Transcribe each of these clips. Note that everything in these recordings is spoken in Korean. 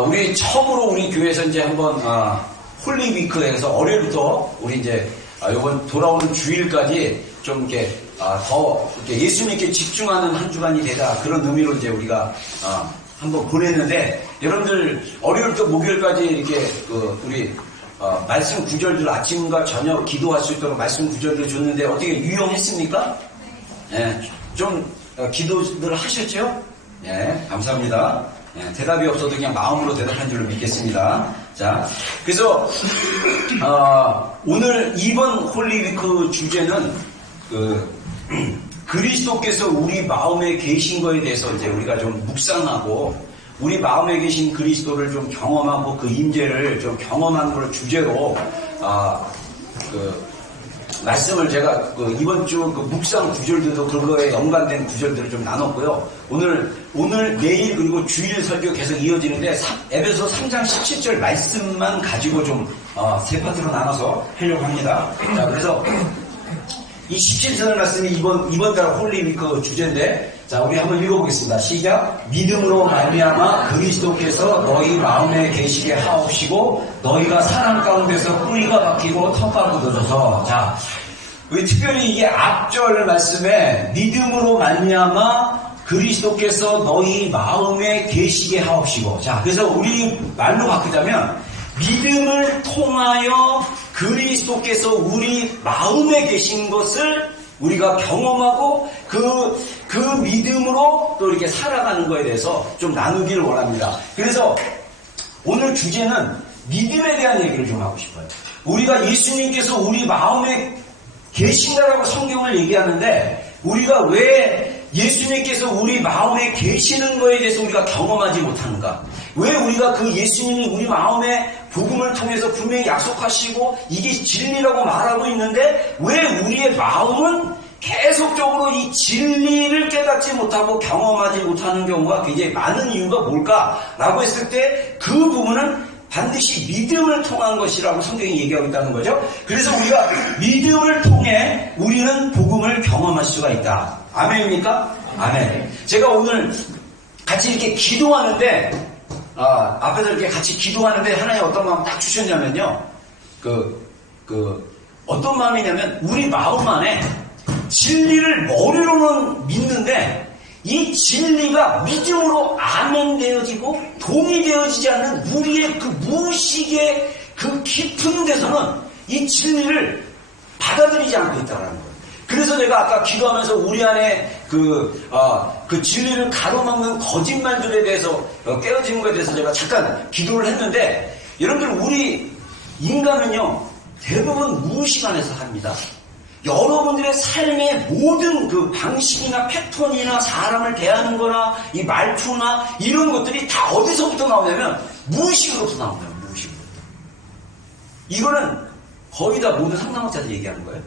우리 처음으로 우리 교회에서 이제 한번 홀리위크에서 월요일부터 우리 이제 이번 돌아오는 주일까지 좀 이렇게 더 이렇게 예수님께 집중하는 한 주간이 되다, 그런 의미로 이제 우리가 한번 보냈는데, 여러분들 월요일부터 목요일까지 이렇게 우리 말씀 구절들 아침과 저녁 기도할 수 있도록 말씀 구절들 줬는데 어떻게 유용했습니까? 예, 좀 기도들 하셨죠? 예, 감사합니다. 예, 대답이 없어도 그냥 마음으로 대답한 줄로 믿겠습니다. 자, 그래서 오늘 이번 홀리위크 주제는 그리스도께서 우리 마음에 계신 거에 대해서 이제 우리가 좀 묵상하고, 우리 마음에 계신 그리스도를 좀 경험하고 그 임재를 좀 경험하는 걸 주제로 말씀을 제가 이번 주 묵상 구절들도 그거에 연관된 구절들을 좀 나눴고요. 오늘 내일 그리고 주일 설교 계속 이어지는데 에베소 3장 17절 말씀만 가지고 좀 세 파트로 나눠서 하려고 합니다. 자, 그래서 이 17절 말씀이 이번 달 홀리위크 주제인데, 자, 우리 한번 읽어보겠습니다. 시작. 믿음으로 말미암아 그리스도께서 너희 마음에 계시게 하옵시고 너희가 사랑 가운데서 뿌리가 박히고 터가 굳어져서. 자, 우리 특별히 이게 앞절 말씀에 믿음으로 말미암아 그리스도께서 너희 마음에 계시게 하옵시고. 자, 그래서 우리 말로 바꾸자면 믿음을 통하여 그리스도께서 우리 마음에 계신 것을 우리가 경험하고 그 믿음으로 또 이렇게 살아가는 거에 대해서 좀 나누기를 원합니다. 그래서 오늘 주제는 믿음에 대한 얘기를 좀 하고 싶어요. 우리가 예수님께서 우리 마음에 계신다라고 성경을 얘기하는데, 우리가 왜 예수님께서 우리 마음에 계시는 거에 대해서 우리가 경험하지 못하는가? 왜 우리가 그 예수님이 우리 마음에 복음을 통해서 분명히 약속하시고 이게 진리라고 말하고 있는데, 왜 우리의 마음은 계속적으로 이 진리를 깨닫지 못하고 경험하지 못하는 경우가 굉장히 많은 이유가 뭘까라고 했을 때, 그 부분은 반드시 믿음을 통한 것이라고 성경이 얘기하고 있다는 거죠. 그래서 우리가 믿음을 통해 우리는 복음을 경험할 수가 있다. 아멘입니까? 아멘. 제가 오늘 같이 이렇게 기도하는데, 앞에서 이렇게 같이 기도하는데 하나님 어떤 마음 딱 주셨냐면요. 어떤 마음이냐면, 우리 마음 안에 진리를 머리로는 믿는데 이 진리가 믿음으로 아멘되어지고 동의되어지지 않는 우리의 그 무의식의 그 깊은 데서는 이 진리를 받아들이지 않고 있다는 거예요. 그래서 내가 아까 기도하면서 우리 안에 그 진리를 가로막는 거짓말들에 대해서 깨어지는 것에 대해서 제가 잠깐 기도를 했는데, 여러분들 우리 인간은요 대부분 무의식 안에서 합니다. 여러분들의 삶의 모든 그 방식이나 패턴이나 사람을 대하는 거나 이 말투나 이런 것들이 다 어디서부터 나오냐면 무의식으로부터 나옵니다. 무의식으로부터. 이거는 거의 다 모든 상담학자들이 얘기하는 거예요.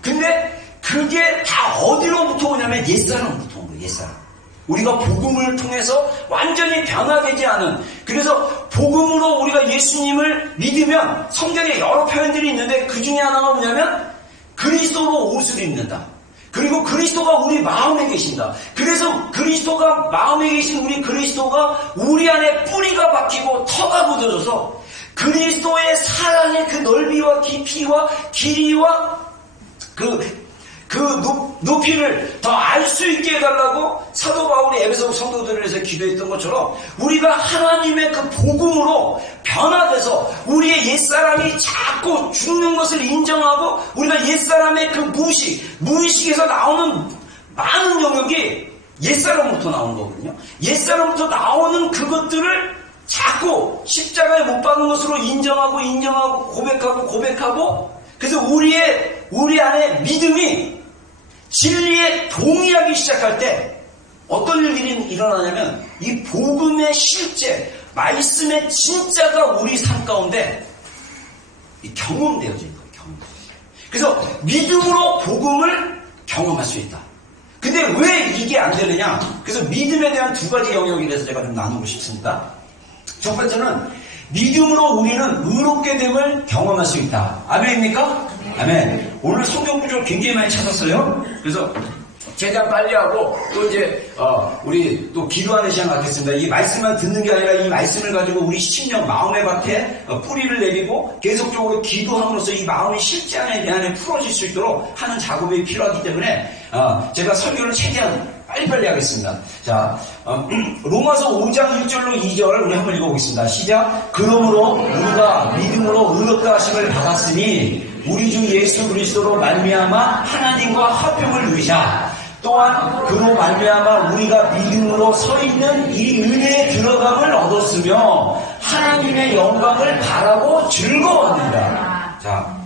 근데 그게 다 어디로부터 오냐면 옛사람부터 온 거예요. 옛사람. 우리가 복음을 통해서 완전히 변화되지 않은, 그래서 복음으로 우리가 예수님을 믿으면 성경에 여러 표현들이 있는데 그 중에 하나가 뭐냐면 그리스도로 옷을 입는다. 그리고 그리스도가 우리 마음에 계신다. 그래서 그리스도가 마음에 계신 우리 그리스도가 우리 안에 뿌리가 박히고 터가 묻어져서 그리스도의 사랑의 그 넓이와 깊이와 길이와 높이를 더 알 수 있게 해달라고 사도 바울이 에베소 성도들을 위해서 기도했던 것처럼, 우리가 하나님의 그 복음으로 변화돼서 우리의 옛사람이 자꾸 죽는 것을 인정하고, 우리가 옛사람의 그 무의식에서 나오는 많은 영역이 옛사람부터 나오는 거거든요. 옛사람부터 나오는 그것들을 자꾸 십자가에 못 박은 것으로 인정하고 고백하고, 그래서 우리 안에 믿음이 진리에 동의하기 시작할 때 어떤 일들이 일어나냐면, 이 복음의 실제, 말씀의 진짜가 우리 삶 가운데 경험되어질 거예요. 그래서 믿음으로 복음을 경험할 수 있다. 근데 왜 이게 안 되느냐? 그래서 믿음에 대한 두 가지 영역에 대해서 제가 좀 나누고 싶습니다. 첫 번째는 믿음으로 우리는 의롭게 됨을 경험할 수 있다. 아멘입니까? 아멘. 오늘 성경 구절 굉장히 많이 찾았어요. 그래서 최대한 빨리 하고 또 이제 우리 또 기도하는 시간 갖겠습니다. 이 말씀만 듣는 게 아니라 이 말씀을 가지고 우리 심령 마음의 밭에 뿌리를 내리고 계속적으로 기도함으로써 이 마음이 실제 내 안에 풀어질 수 있도록 하는 작업이 필요하기 때문에 제가 설교를 최대한 빨리빨리 하겠습니다. 자, 로마서 5장 1절로 2절 우리 한번 읽어보겠습니다. 시작. 그러므로 우리가 믿음으로 의롭다 하심을 받았으니 우리 주 예수 그리스도로 말미암아 하나님과 화평을 누리자. 또한 그로 말미암아 우리가 믿음으로 서 있는 이 은혜의 들어감을 얻었으며 하나님의 영광을 바라고 즐거워합니다. 자,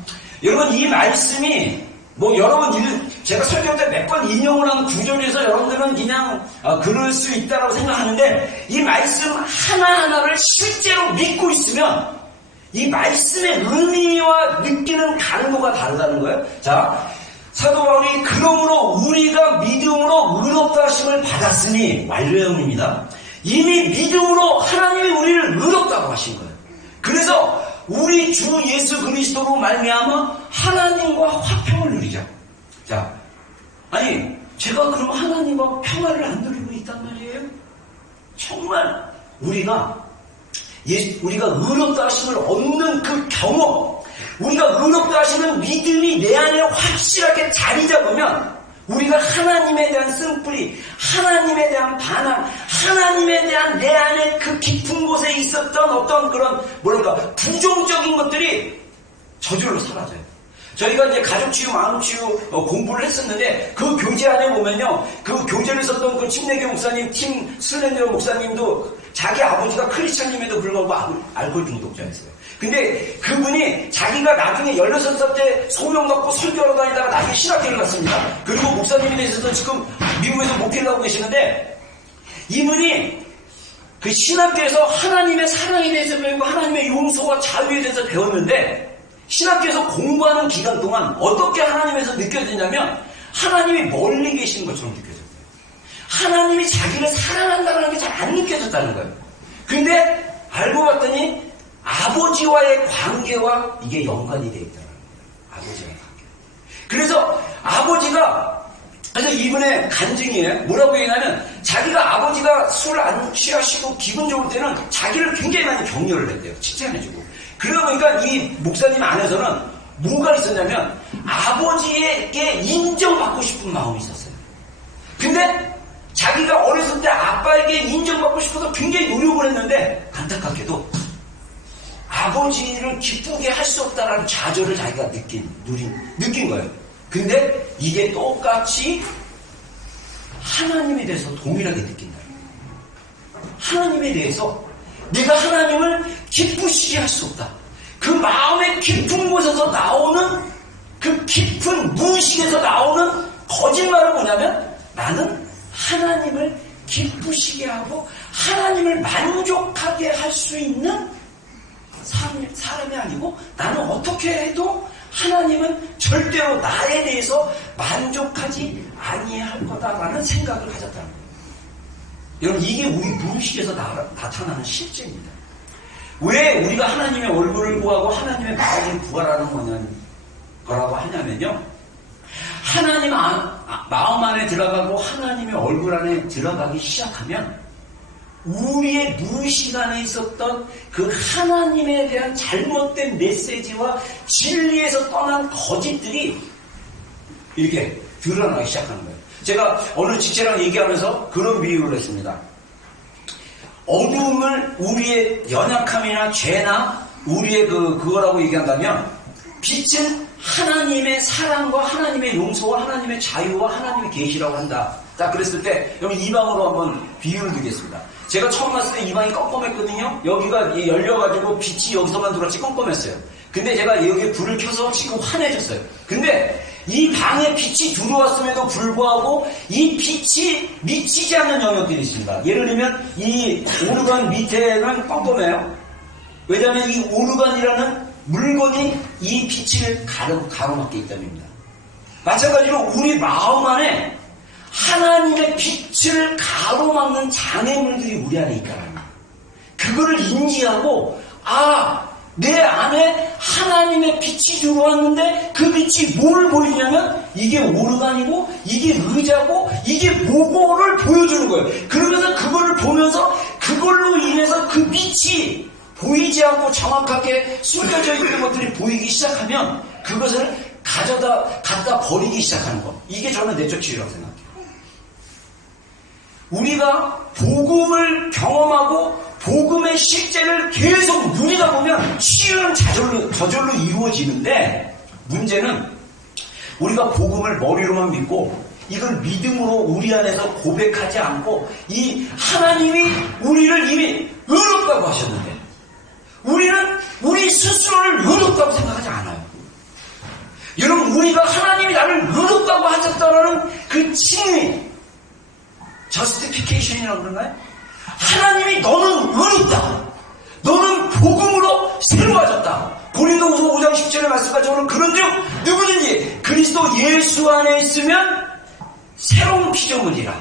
여러분 이 말씀이 여러분 제가 설교 때 몇 번 인용을 한 구절에서 여러분들은 그냥 그럴 수 있다고 생각하는데 이 말씀 하나하나를 실제로 믿고 있으면 이 말씀의 의미와 느끼는 강도가 다르다는 거예요. 자, 사도 바울이 그러므로 우리가 믿음으로 의롭다 하심을 받았으니 완료형입니다. 이미 믿음으로 하나님이 우리를 의롭다고 하신 거예요. 그래서 우리 주 예수 그리스도로 말미암아 하나님과 화평을 누리자. 자, 아니 제가 그럼 하나님과 평화를 안 누리고 있단 말이에요? 정말 우리가 의롭다 하심을 얻는 그 경험, 우리가 의롭다 하시는 믿음이 내 안에 확실하게 자리 잡으면 우리가 하나님에 대한 쓴뿌리, 하나님에 대한 반항, 하나님에 대한 내 안에 그 깊은 곳에 있었던 어떤 그런 부정적인 것들이 저절로 사라져요. 저희가 이제 가족치유, 마음치유 공부를 했었는데 그 교재 안에 보면요, 그 교재를 썼던 그 침례교 목사님, 팀 슬렌저 목사님도 자기 아버지가 크리스찬임에도 불구하고 알코올 중독자였어요. 근데 그분이 자기가 나중에 16살 때 소명받고 설교하러 다니다가 나중에 신학교를 갔습니다. 그리고 목사님에 대해서도 지금 미국에서 목회를 하고 계시는데 이분이 그 신학교에서 하나님의 사랑에 대해서 배우고 하나님의 용서와 자유에 대해서 배웠는데 신학교에서 공부하는 기간 동안 어떻게 하나님에서 느껴지냐면 하나님이 멀리 계시는 것처럼 느껴졌어요. 하나님이 자기를 사랑한다는 게 잘 안 느껴졌다는 거예요. 근데 알고 봤더니 아버지와의 관계와 이게 연관이 되어 있다는 거예요. 아버지와의 관계. 그래서 이분의 간증이에요. 뭐라고 얘기하면 자기가 아버지가 술 안 취하시고 기분 좋을 때는 자기를 굉장히 많이 격려를 했대요. 칭찬해주고. 그러다 보니까 이 목사님 안에서는 뭐가 있었냐면 아버지에게 인정받고 싶은 마음이 있었어요. 근데 자기가 어렸을 때 아빠에게 인정받고 싶어서 굉장히 노력을 했는데 안타깝게도 아버지를 기쁘게 할 수 없다라는 좌절을 자기가 느낀 거예요. 근데 이게 똑같이 하나님에 대해서 동일하게 느낀다. 하나님에 대해서 내가 하나님을 기쁘시게 할 수 없다. 그 마음의 깊은 곳에서 나오는 그 깊은 무의식에서 나오는 거짓말은 뭐냐면 나는 하나님을 기쁘시게 하고 하나님을 만족하게 할 수 있는 사람이 아니고 나는 어떻게 해도 하나님은 절대로 나에 대해서 만족하지 아니할 거다라는 생각을 가졌다는 거예요. 여러분 이게 우리 무의식에서 나타나는 실제입니다. 왜 우리가 하나님의 얼굴을 구하고 하나님의 마음을 구하라는 거라고 하냐면요. 하나님 마음 안에 들어가고 하나님의 얼굴 안에 들어가기 시작하면 우리의 무의식 안에 있었던 그 하나님에 대한 잘못된 메시지와 진리에서 떠난 거짓들이 이렇게 드러나기 시작하는 거예요. 제가 어느 직제랑 얘기하면서 그런 비유를 했습니다. 어두움을 우리의 연약함이나 죄나 우리의 그거라고 얘기한다면 빛은 하나님의 사랑과 하나님의 용서와 하나님의 자유와 하나님의 계시라고 한다. 자, 그랬을 때 여러분 이 방으로 한번 비유를 드리겠습니다. 제가 처음 왔을 때 이 방이 껌껌했거든요. 여기가 열려가지고 빛이 여기서만 들어왔지 껌껌했어요. 근데 제가 여기에 불을 켜서 지금 환해졌어요. 근데 이 방에 빛이 들어왔음에도 불구하고 이 빛이 미치지 않는 영역들이 있습니다. 예를 들면 이 오르간 밑에는 껌껌해요. 왜냐하면 이 오르간이라는 물건이 이 빛을 가로막기 때문입니다. 마찬가지로 우리 마음 안에 하나님의 빛을 가로막는 장애물들이 우리 안에 있다는 거예요. 그거를 인지하고 내 안에 하나님의 빛이 들어왔는데 그 빛이 뭐를 보이냐면 이게 오르간이고 이게 의자고 이게 뭐고를 보여주는 거예요. 그러면서 그거를 보면서 그걸로 인해서 그 빛이 보이지 않고 정확하게 숨겨져 있는 것들이 보이기 시작하면 그것을 갖다 버리기 시작하는 것. 이게 저는 내적 치유라고 생각해요. 우리가 복음을 경험하고 복음의 실제를 계속 누리다 보면 치유는 저절로 이루어지는데 문제는 우리가 복음을 머리로만 믿고 이걸 믿음으로 우리 안에서 고백하지 않고 이 하나님이 우리를 이미 의롭다고 하셨는데 우리는 우리 스스로를 의롭다고 생각하지 않아요. 여러분 우리가 하나님이 나를 의롭다고 하셨다는 그 칭의 justification이라고 그러나요? 하나님이 너는 의롭다. 너는 복음으로 새로워졌다. 고린도후서 5장 10절의 말씀까지는 그런즉 누구든지 그리스도 예수 안에 있으면 새로운 피조물이라.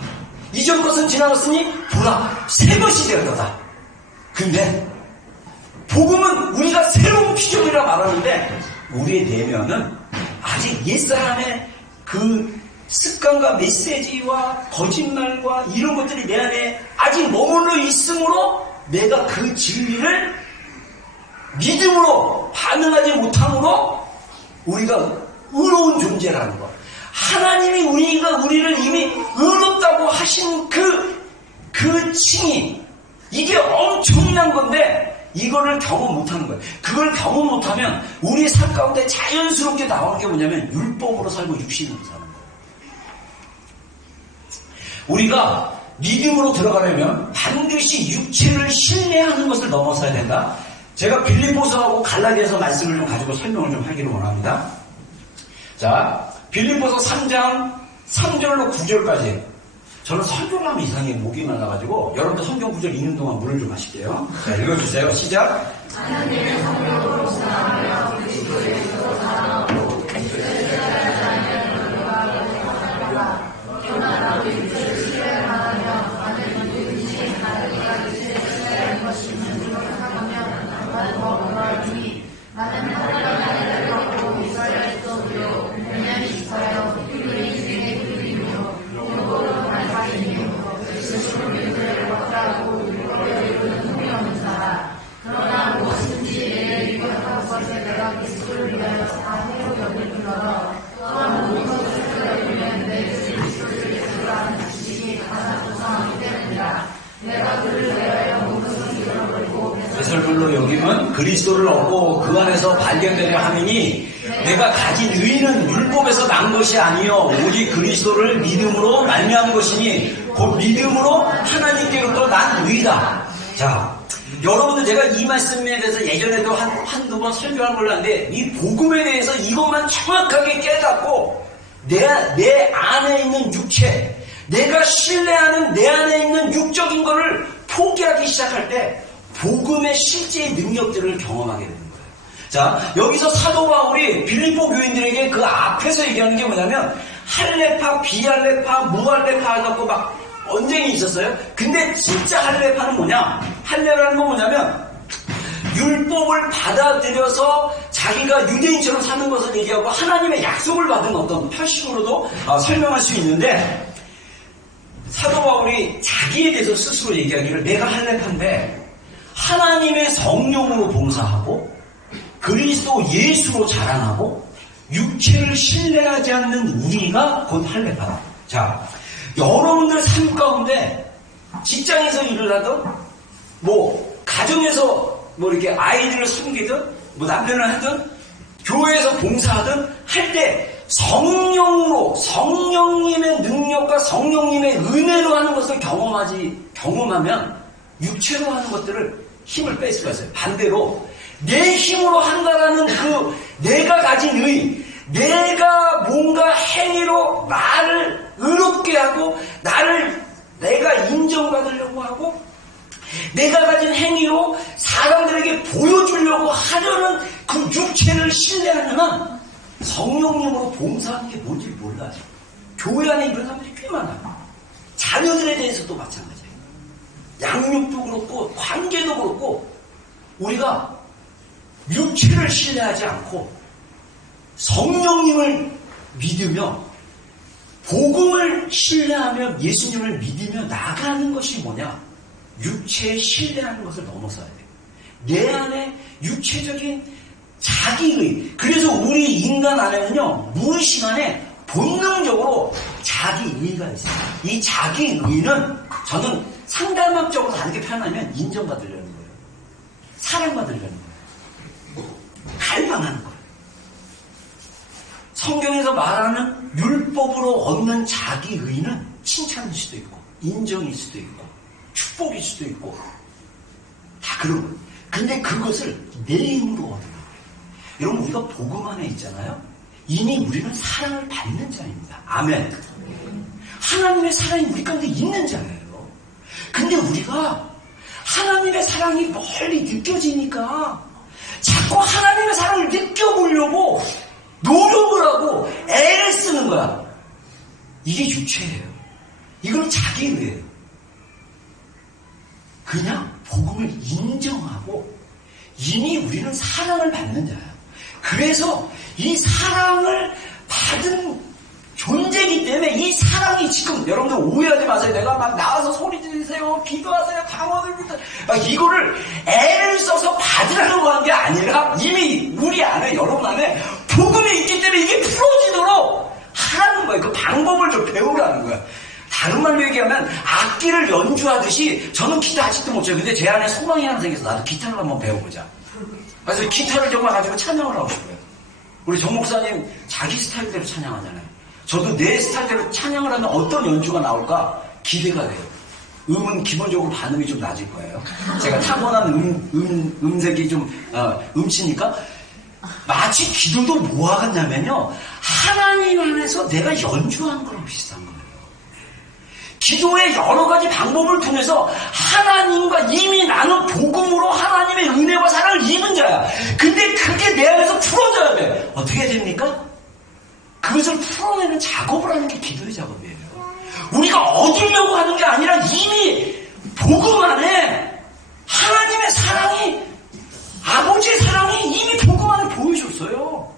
이전 것은 지나갔으니 보라 새 것이 되었다. 근데 복음은 우리가 새로운 피조물이라 말하는데 우리의 내면은 아직 옛사람의 그 습관과 메시지와 거짓말과 이런 것들이 내 안에 아직 머물러 있으므로 내가 그 진리를 믿음으로 반응하지 못함으로 우리가 의로운 존재라는 것. 하나님이 우리를 이미 의롭다고 하신 그 칭의 이게 엄청난 건데 이거를 경험 못하는 거예요. 그걸 경험 못하면 우리 삶 가운데 자연스럽게 나오는 게 뭐냐면 율법으로 살고 육신으로 사는 거예요. 우리가 믿음으로 들어가려면 반드시 육체를 신뢰하는 것을 넘어서야 된다. 제가 빌립보서하고 갈라디아서 말씀을 좀 가지고 설명을 좀 하기를 원합니다. 자, 빌립보서 3장 3절로 9절까지 저는 설교를 하면 이상하게 목이 말라가지고 여러분들 성경 구절 읽는 동안 물을 좀 마실게요. 자, 읽어주세요. 시작. 하나님의 성령으로 사랑하며 그리스도에서 사랑하고 그리스도의 사랑하며 그리스도가 교만하고 육체를 신뢰하며 많은 누구든지 나를 육체를 신뢰할 것이면 생각하며 많은 법을 많은 하나님을 갖고 이스라엘 속으로 왜냐하면 싶어요. 그들의 인생의 그림으로 요거로 말하기며 스스로 유대를 확하고 유대를 이루는 힘이 없는 사람. 그러나 무엇인지 내를 이겨하고 것에 내가 그리스도를 위하여 다 해로 여길 들어 또한 모든 것을 끌어들이면 내 그리스도를 예수라는 지식이 가장 고상하기 때문이다. 내가 그를 위하여 모든 것을 잃어버리고 배설물로 여기면 그리스도를 얻고 그 안에서 발견되려 함이니 내가 가진 의는 율법에서 난 것이 아니요 오직 그리스도를 믿음으로 말미암은 것이니 곧 믿음으로 하나님께로부터 난 의다. 자, 여러분들 제가 이 말씀에 대해서 예전에도 한두 번 설교한 걸로 아는데 이 복음에 대해서 이것만 정확하게 깨닫고 내 안에 있는 육체, 내가 신뢰하는 내 안에 있는 육적인 것을 포기하기 시작할 때 복음의 실제의 능력들을 경험하게 되는 거예요. 자, 여기서 사도 바울이 빌립보 교인들에게 그 앞에서 얘기하는 게 뭐냐면 할레파, 비할레파, 무할레파 해갖고 막 언쟁이 있었어요. 근데 진짜 할레파는 뭐냐? 할레라는 건 뭐냐면 율법을 받아들여서 자기가 유대인처럼 사는 것을 얘기하고 하나님의 약속을 받은 어떤 표식으로도 설명할 수 있는데 사도 바울이 자기에 대해서 스스로 얘기하기를 내가 할레파인데 하나님의 성령으로 봉사하고 그리스도 예수로 자랑하고 육체를 신뢰하지 않는 우리가 곧 할레파다. 자, 여러분들 삶 가운데 직장에서 일을 하든 뭐 가정에서 뭐 이렇게 아이들을 섬기든 뭐 남편을 하든 교회에서 봉사하든 할 때 성령으로 성령님의 능력과 성령님의 은혜로 하는 것을 경험하면 육체로 하는 것들을 힘을 뺄 수가 있어요. 반대로 내 힘으로 한다라는 그 내가 가진 의, 내가 뭔가 행위로 나를 의롭게 하고 내가 인정받으려고 하고 내가 가진 행위로 사람들에게 보여주려고 하려는 그 육체를 신뢰하려면 성령님으로 봉사하는 게 뭔지 몰라요. 교회 안에 이런 사람들이 꽤 많아요. 자녀들에 대해서도 마찬가지예요. 양육도 그렇고 관계도 그렇고 우리가 육체를 신뢰하지 않고 성령님을 믿으며 복음을 신뢰하며 예수님을 믿으며 나가는 것이 뭐냐? 육체에 신뢰하는 것을 넘어서야 돼요. 내 안에 육체적인 자기의, 그래서 우리 인간 안에는요, 무의식 안에 본능적으로 자기의가 있어요. 이 자기의는 저는 상담학적으로 다르게 표현하면 인정받으려는 거예요. 사랑받으려는 거예요. 갈망하는 거예요. 성경에서 말하는 율법으로 얻는 자기의는 칭찬일 수도 있고 인정일 수도 있고 축복일 수도 있고 다 그런 거예요. 근데 그것을 내 힘으로 얻는 거예요. 여러분, 우리가 복음 안에 있잖아요. 이미 우리는 사랑을 받는 자입니다. 아멘. 하나님의 사랑이 우리 가운데 있는 자예요. 근데 우리가 하나님의 사랑이 멀리 느껴지니까 자꾸 하나님의 사랑을 느껴보려고 노력을 하고 애를 쓰는 거야. 이게 육체예요. 이건 자기의예요. 그냥 복음을 인정하고 이미 우리는 사랑을 받는 자야. 그래서 이 사랑을 받은 존재이기 때문에 이 사랑이 지금 여러분들 오해하지 마세요. 내가 막 나와서 소리 지르세요, 기도하세요, 강원을 부터 막 이거를 애를 써서 받으라고 하는 게 아니라 이미 우리 안에, 여러분 안에 복음이 있기 때문에 이게 풀어지도록 하라는 거예요. 그 방법을 좀 배우라는 거야. 다른 말로 얘기하면 악기를 연주하듯이 저는 기타 아직도 못 쳐요. 근데 제 안에 소망이 하나 생겨서 나도 기타를 한번 배워보자. 그래서 기타를 정말 가지고 찬양을 하고 싶어요. 우리 정 목사님 자기 스타일대로 찬양하잖아요. 저도 내 스타일대로 찬양을 하면 어떤 연주가 나올까 기대가 돼요. 음은 기본적으로 반음이 좀 낮을 거예요. 제가 타고난 음색이 좀 음치니까 마치 기도도 뭐 하겠냐면요, 하나님 안에서 내가 연주하는 거랑 비슷한 거예요. 기도의 여러 가지 방법을 통해서 하나님과 이미 나는 복음으로 하나님의 은혜와 사랑을 입은 자야. 근데 그게 내 안에서 풀어져야 돼. 어떻게 해야 됩니까? 그것을 풀어내는 작업을 하는 게 기도의 작업이에요. 우리가 얻으려고 하는 게 아니라 이미 복음 안에 하나님의 사랑이, 아버지의 사랑이 이미 복음 안에 보여줬어요.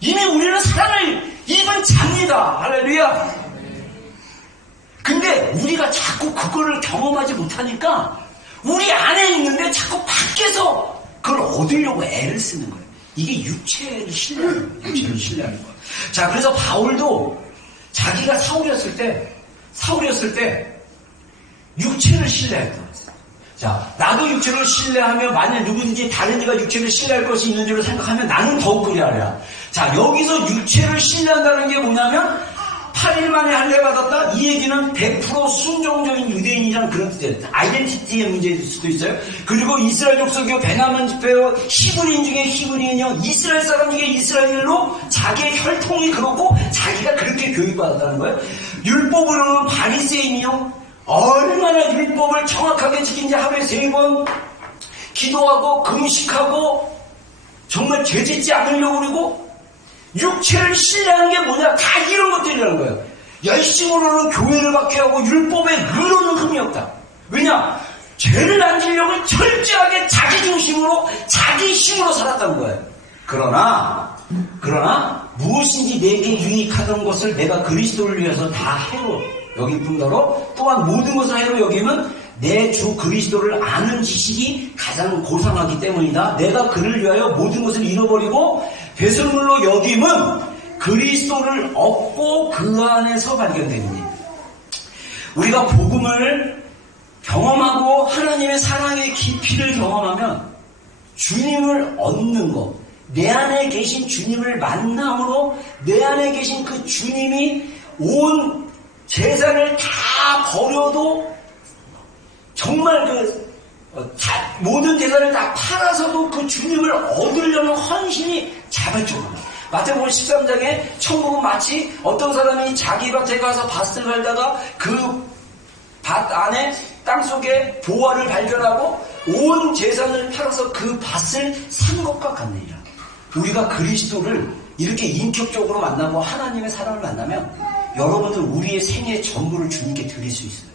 이미 우리는 사랑을 입은 자입니다. 할렐루야. 근데 우리가 자꾸 그거를 경험하지 못하니까 우리 안에 있는데 자꾸 밖에서 그걸 얻으려고 애를 쓰는 거예요. 이게 육체를 신뢰하는 거예요. 육체를 신뢰하는 거예요. 자, 그래서 바울도 자기가 사울이었을 때 육체를 신뢰했다. 자, 나도 육체를 신뢰하며 만약 누구든지 다른 이가 육체를 신뢰할 것이 있는 줄을 생각하면 나는 더욱 그리하리라. 자, 여기서 육체를 신뢰한다는 게 뭐냐면 8일 만에 할례 받았다? 이 얘기는 100% 순종적인 유대인이라는 그런 뜻이에요. 아이덴티티의 문제일 수도 있어요. 그리고 이스라엘 족속이요, 베냐민 집회요, 히브리인 중에 히브리인이요, 이스라엘 사람 중에 이스라엘로 자기의 혈통이 그렇고 자기가 그렇게 교육받았다는 거예요. 율법으로는 바리새인이요, 얼마나 율법을 정확하게 지킨지 하루에 3번 기도하고 금식하고 정말 죄짓지 않으려고 그러고 육체를 신뢰하는 게 뭐냐? 다 이런 것들이라는 거예요. 열심으로는 교회를 박해하고 율법에 의로는 흠이 없다. 왜냐? 죄를 안 지려고 철저하게 자기 중심으로 자기 힘으로 살았다는 거예요. 그러나 무엇인지 내게 유익하던 것을 내가 그리스도를 위해서 다 해로 여길 뿐더러 또한 모든 것을 해로 여기면 내 주 그리스도를 아는 지식이 가장 고상하기 때문이다. 내가 그를 위하여 모든 것을 잃어버리고 배설물로 여김은 그리스도를 얻고 그 안에서 발견되니. 우리가 복음을 경험하고 하나님의 사랑의 깊이를 경험하면 주님을 얻는 것, 내 안에 계신 주님을 만남으로 내 안에 계신 그 주님이 온 재산을 다 버려도 정말 모든 재산을 다 팔아서도 그 주님을 얻으려는 헌신이 자발적으로. 마태복음 13장에 천국은 마치 어떤 사람이 자기 밭에 가서 밭을 갈다가 그 밭 안에 땅속에 보화를 발견하고 온 재산을 팔아서 그 밭을 산 것과 같느니라. 우리가 그리스도를 이렇게 인격적으로 만나고 하나님의 사랑을 만나면 여러분은 우리의 생애 전부를 주님께 드릴 수 있어요.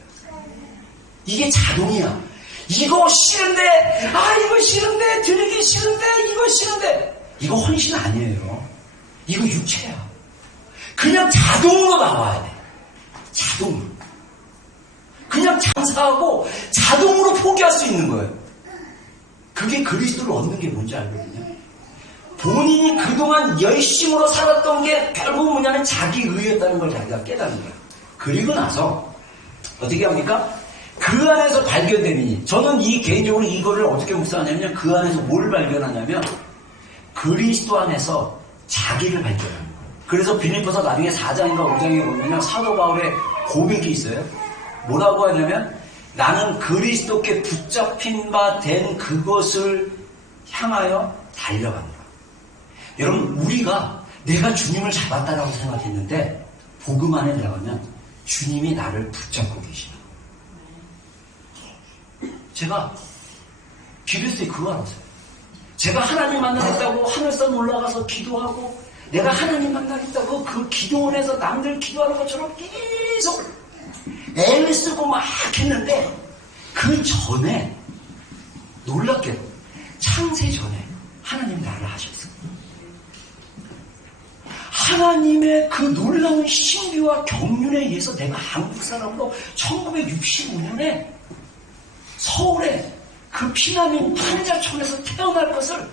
이게 자동이야. 이거 싫은데, 이거 싫은데, 드리기 싫은데, 헌신하시는데 이거 헌신 아니에요. 이거 육체야. 그냥 자동으로 나와야 돼. 자동으로. 그냥 장사하고 자동으로 포기할 수 있는 거예요. 그게 그리스도를 얻는 게 뭔지 알거든요. 본인이 그동안 열심으로 살았던 게 결국 뭐냐면 자기 의였다는 걸 자기가 깨닫는 거예요. 그리고 나서 어떻게 합니까? 그 안에서 발견되니 저는 이 개인적으로 이거를 어떻게 묵상하냐면 그 안에서 뭘 발견하냐면 그리스도 안에서 자기를 발견하는 거예요. 그래서 빌립보서 나중에 4장인가 5장에 보면 사도 바울의 고백이 있어요. 뭐라고 하냐면 나는 그리스도께 붙잡힌 바 된 그것을 향하여 달려간다. 여러분 우리가 내가 주님을 잡았다라고 생각했는데 복음 안에 들어가면 주님이 나를 붙잡고 계시는 거예요. 제가 기도했을 때 그거 알았어요. 제가 하나님 만나겠다고 하늘산 올라가서 기도하고 내가 하나님 만나겠다고 그 기도원에서 남들 기도하는 것처럼 계속 애를 쓰고 막 했는데 그 전에 놀랍게도 창세 전에 하나님 나를 하셨어요. 하나님의 그 놀라운 신비와 경륜에 의해서 내가 한국 사람으로 1965년에 서울에 그 피난민 판자촌에서 태어날 것을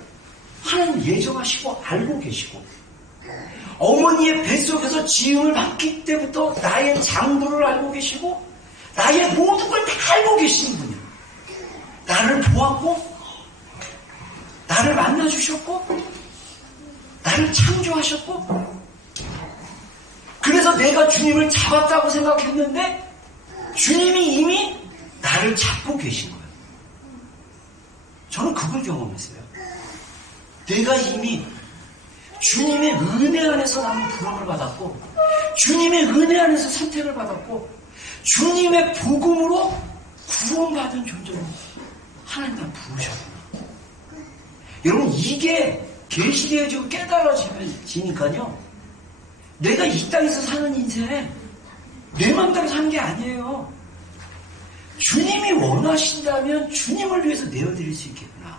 하나님 예정하시고 알고 계시고 어머니의 뱃속에서 지음을 받기 때부터 나의 장부를 알고 계시고 나의 모든 걸 다 알고 계시는 분이에요. 나를 보았고 나를 만나주셨고 나를 창조하셨고 그래서 내가 주님을 잡았다고 생각했는데 주님이 이미 나를 잡고 계신 거예요. 저는 그걸 경험했어요. 내가 이미 주님의 은혜 안에서 나는 부름을 받았고 주님의 은혜 안에서 선택을 받았고 주님의 복음으로 구원받은 존재로 하나님 날 부르셨구나. 여러분 이게 계시되어지고 깨달아지니까요. 내가 이 땅에서 사는 인생에 내 맘대로 사는 게 아니에요. 주님이 원하신다면 주님을 위해서 내어드릴 수 있겠구나.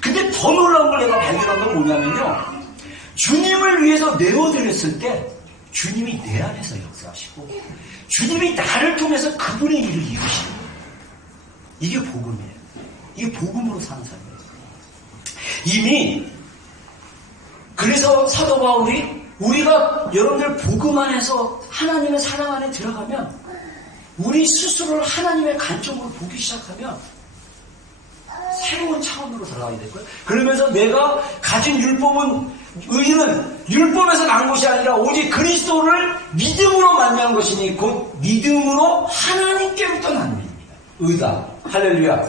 근데 더 놀라운 걸 내가 발견한 건 뭐냐면요. 주님을 위해서 내어드렸을 때 주님이 내 안에서 역사하시고 주님이 나를 통해서 그분의 일을 이루시는 거예요. 이게 복음이에요. 이게 복음으로 사는 삶이에요. 이미 그래서 사도 바울이 우리가 여러분들 복음 안에서 하나님의 사랑 안에 들어가면 우리 스스로를 하나님의 관점으로 보기 시작하면 새로운 차원으로 들어가게 될 거예요. 그러면서 내가 가진 의는 율법에서 난 것이 아니라 오직 그리스도를 믿음으로 만난 것이니 곧 믿음으로 하나님께부터 난 믿음입니다. 의다. 할렐루야.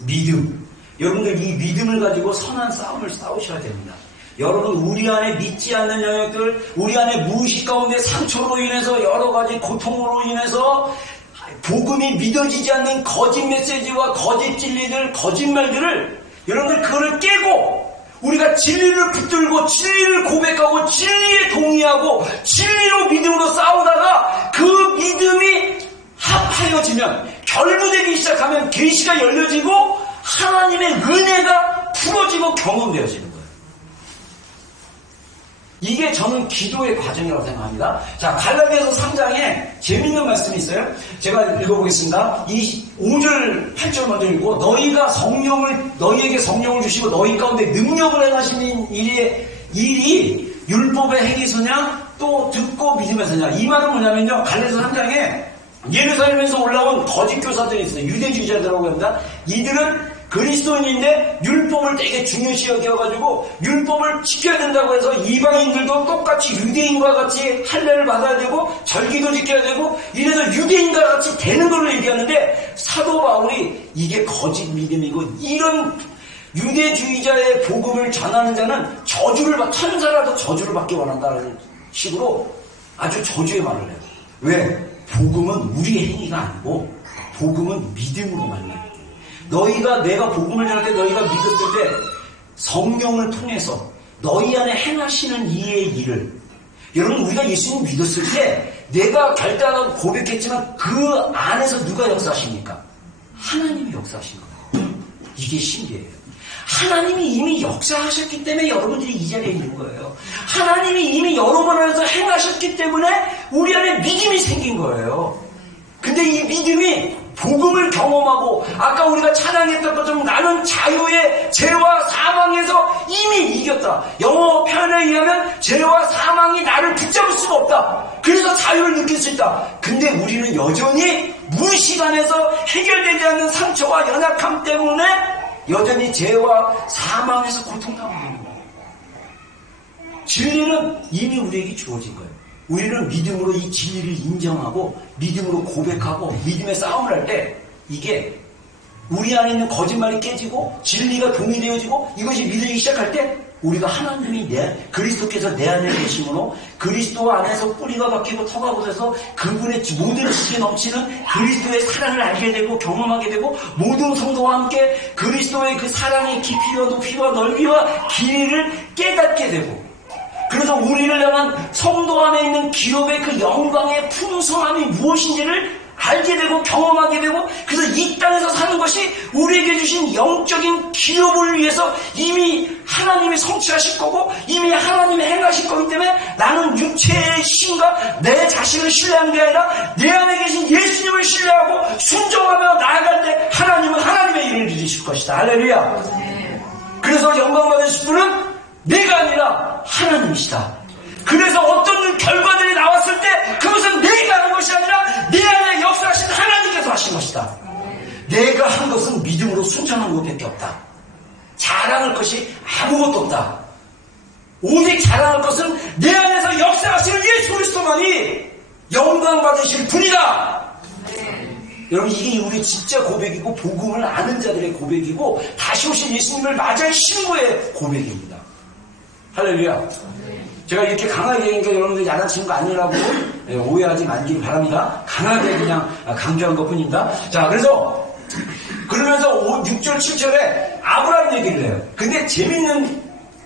믿음. 여러분들 이 믿음을 가지고 선한 싸움을 싸우셔야 됩니다. 여러분 우리 안에 믿지 않는 영역들, 우리 안에 무의식 가운데 상처로 인해서 여러 가지 고통으로 인해서 복음이 믿어지지 않는 거짓 메시지와 거짓 진리들, 거짓말들을 여러분들 그거를 깨고 우리가 진리를 붙들고 진리를 고백하고 진리에 동의하고 진리로 믿음으로 싸우다가 그 믿음이 합하여지면 결부되기 시작하면 계시가 열려지고 하나님의 은혜가 풀어지고 경험되어지는 거예요. 이게 저는 기도의 과정이라고 생각합니다. 자, 갈라디아서 3장에 재밌는 말씀이 있어요. 제가 읽어보겠습니다. 이 5절, 8절 먼저 읽고 너희에게 성령을 주시고 너희 가운데 능력을 행하시는 일이 율법의 행위서냐 또 듣고 믿음에서냐. 이 말은 뭐냐면요. 갈라디아서 3장에 예루살렘에서 올라온 거짓 교사들이 있어요. 유대주의자들이라고 합니다. 이들은 그리스도인인데 율법을 되게 중요시 여겨가지고 율법을 지켜야 된다고 해서 이방인들도 똑같이 유대인과 같이 할례를 받아야 되고 절기도 지켜야 되고 이래서 유대인과 같이 되는 걸로 얘기하는데 사도 바울이 이게 거짓 믿음이고 이런 유대주의자의 복음을 전하는 자는 천사라도 저주를 받기 원한다는 식으로 아주 저주의 말을 해요. 왜? 복음은 우리의 행위가 아니고 복음은 믿음으로 만나요. 내가 복음을 전할 때 너희가 믿었을 때 성령을 통해서 너희 안에 행하시는 이의 일을 여러분 우리가 예수님 믿었을 때 내가 결단하고 고백했지만 그 안에서 누가 역사하십니까? 하나님이 역사하신 거예요. 이게 신기해요. 하나님이 이미 역사하셨기 때문에 여러분들이 이 자리에 있는 거예요. 하나님이 이미 여러 번 안에서 행하셨기 때문에 우리 안에 믿음이 생긴 거예요. 근데 이 믿음이 복음을 경험하고 아까 우리가 찬양했던 것처럼 나는 자유의 죄와 사망에서 이미 이겼다. 영어 표현에 의하면 죄와 사망이 나를 붙잡을 수가 없다. 그래서 자유를 느낄 수 있다. 근데 우리는 여전히 무시간에서 해결되지 않는 상처와 연약함 때문에 여전히 죄와 사망에서 고통당하고 있는 거예요. 진리는 이미 우리에게 주어진 거예요. 우리는 믿음으로 이 진리를 인정하고 믿음으로 고백하고 믿음의 싸움을 할 때 이게 우리 안에 있는 거짓말이 깨지고 진리가 동의되어지고 이것이 믿어지기 시작할 때 우리가 하나님이 그리스도께서 내 안에 계심으로 그리스도 안에서 뿌리가 박히고 터가 돋아서 그분의 모든 지식에 넘치는 그리스도의 사랑을 알게 되고 경험하게 되고 모든 성도와 함께 그리스도의 그 사랑의 깊이와 높이와 넓이와 길이를 깨닫게 되고 그래서 우리를 향한 성도 안에 있는 기업의 그 영광의 풍성함이 무엇인지를 알게 되고 경험하게 되고 그래서 이 땅에서 사는 것이 우리에게 주신 영적인 기업을 위해서 이미 하나님이 성취하실 거고 이미 하나님이 행하실 거기 때문에 나는 육체의 신과 내 자신을 신뢰하는 게 아니라 내 안에 계신 예수님을 신뢰하고 순종하며 나아갈 때 하나님은 하나님의 일을 이루실 것이다. 할렐루야. 그래서 영광 받으실 분은 내가 아니라 하나님이시다. 그래서 어떤 결과들이 나왔을 때 그것은 내가 하는 것이 아니라 내 안에 역사하신 하나님께서 하신 것이다. 내가 한 것은 믿음으로 순종한 것밖에 없다. 자랑할 것이 아무것도 없다. 오직 자랑할 것은 내 안에서 역사하시는 예수 그리스도만이 영광 받으실 분이다. 여러분 이게 우리 진짜 고백이고 복음을 아는 자들의 고백이고 다시 오신 예수님을 맞이할 신부의 고백입니다. 할렐루야. 제가 이렇게 강하게 얘기하니까 여러분들 야단치는 거 아니라고 오해하지 말길 바랍니다. 강하게 그냥 강조한 것 뿐입니다. 자, 그러면서 6절, 7절에 아브라함 얘기를 해요. 근데 재밌는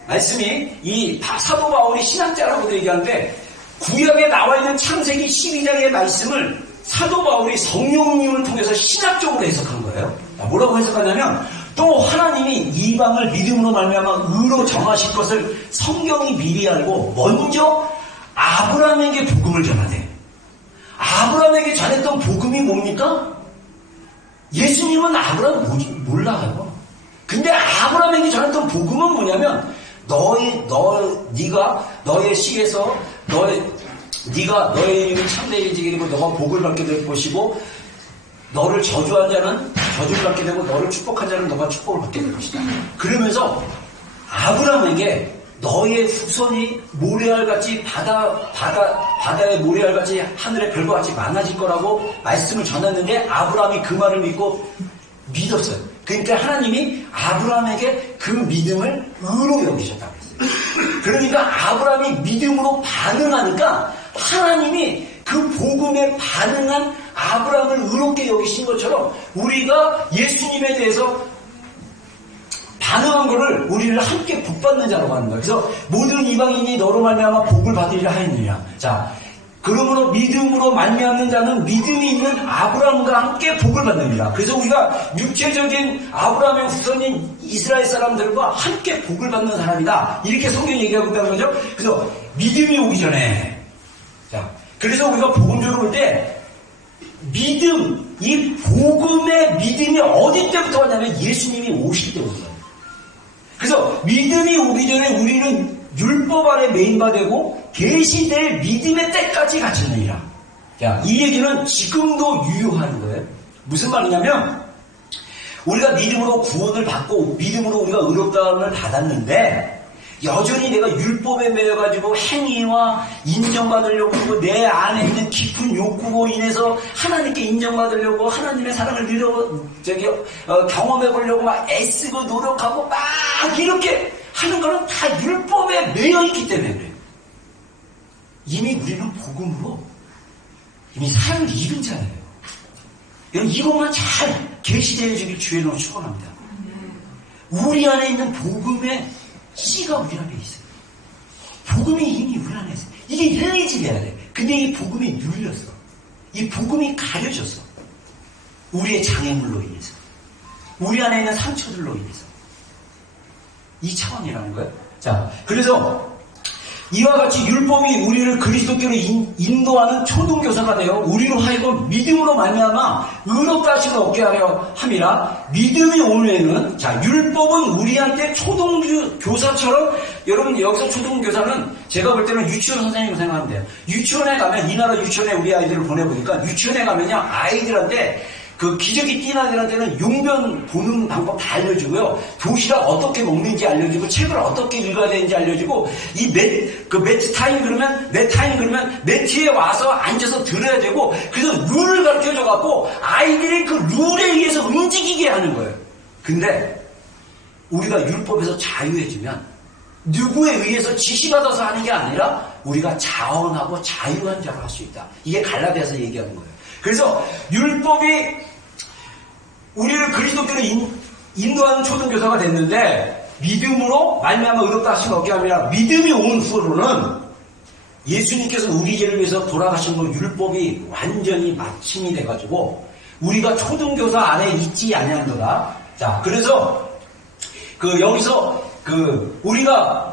말씀이 이 사도 바울이 신학자라고도 얘기하는데 구약에 나와 있는 창세기 12장의 말씀을 사도 바울이 성령님을 통해서 신학적으로 해석한 거예요. 뭐라고 해석하냐면 또 하나님이 이방을 믿음으로 말미암아 의로 정하실 것을 성경이 미리 알고 먼저 아브라함에게 복음을 전하대. 아브라함에게 전했던 복음이 뭡니까? 예수님은 아브라함 몰라요. 근데 아브라함에게 전했던 복음은 뭐냐면 네가 너의 시에서 네가 너의 이름이 참되어지게 되고 너가 복을 받게 될 것이고 너를 저주한 자는 저주를 받게 되고 너를 축복한 자는 너가 축복을 받게 될 것이다. 그러면서 아브라함에게 너의 후손이 모래알같이 바다의 모래알같이 하늘의 별과 같이 많아질 거라고 말씀을 전했는데 아브라함이 그 말을 믿었어요. 그러니까 하나님이 아브라함에게 그 믿음을 의로 여기셨다고 했어요. 그러니까 아브라함이 믿음으로 반응하니까 하나님이 그 복음에 반응한 아브라함을 의롭게 여기신 것처럼 우리가 예수님에 대해서 반응한 것을 우리를 함께 복받는 자라고 하는 거예요. 그래서 모든 이방인이 너로 말미암아 복을 받으리라 하였느니라. 자, 그러므로 믿음으로 말미암는 자는 믿음이 있는 아브라함과 함께 복을 받느니라. 그래서 우리가 육체적인 아브라함의 후손인 이스라엘 사람들과 함께 복을 받는 사람이다. 이렇게 성경이 얘기하고 있다는 거죠. 그래서 믿음이 오기 전에 자, 그래서 우리가 복음적으로 볼 때 믿음, 이 복음의 믿음이 어디 때부터 왔냐면 예수님이 오실 때부터 왔어요. 그래서 믿음이 오기 전에 우리는 율법 아래 메인바 되고 계시될 믿음의 때까지 갇혔느니라. 자, 이 얘기는 지금도 유효한 거예요. 무슨 말이냐면 우리가 믿음으로 구원을 받고 믿음으로 우리가 의롭다함을 받았는데 여전히 내가 율법에 매여가지고 행위와 인정받으려고 하고 내 안에 있는 깊은 욕구로 인해서 하나님께 인정받으려고 하나님의 사랑을 경험해보려고 막 애쓰고 노력하고 막 이렇게 하는 거는 다 율법에 매여있기 때문에 그래요. 이미 우리는 복음으로 이미 사랑을 잃은 자예요. 여러분 이것만 잘 계시되어 주길 주의 이름으로 축원합니다. 우리 안에 있는 복음의 씨가 우리 안에 있어요. 복음이 이미 우리 안에 있어요. 이게 릴리즈돼야 돼. 근데 이 복음이 눌렸어. 이 복음이 가려졌어. 우리의 장애물로 인해서. 우리 안에 있는 상처들로 인해서. 이 차원이라는 거예요. 자, 그래서 이와 같이 율법이 우리를 그리스도께로 인도하는 초등교사가 되어 우리로 하여금 믿음으로 말미암아 의롭다 하심을 얻게 하려 함이라. 믿음이 온 후에는, 자, 율법은 우리한테 초등교사처럼, 여러분 여기서 초등교사는 제가 볼 때는 유치원 선생님 생각하면 돼요. 유치원에 가면, 이 나라 유치원에 우리 아이들을 보내보니까 유치원에 가면요, 아이들한테 그 기저귀 띈 아이들한테는 용변 보는 방법 다 알려주고요. 도시락 어떻게 먹는지 알려주고, 책을 어떻게 읽어야 되는지 알려주고, 매트 타임 그러면 매트에 와서 앉아서 들어야 되고, 그래서 룰을 가르쳐줘갖고, 아이들이 그 룰에 의해서 움직이게 하는 거예요. 근데, 우리가 율법에서 자유해지면, 누구에 의해서 지시받아서 하는 게 아니라, 우리가 자원하고 자유한 자로 할 수 있다. 이게 갈라디아서 얘기하는 거예요. 그래서 율법이 우리를 그리스도께로 인도하는 초등교사가 됐는데, 믿음으로 말미암아 의롭다 하심을 얻게 함이라. 믿음이 온 후로는 예수님께서 우리 죄를 위해서 돌아가신 그 율법이 완전히 마침이 돼가지고 우리가 초등교사 안에 있지 아니한도다. 자, 그래서 여기서 우리가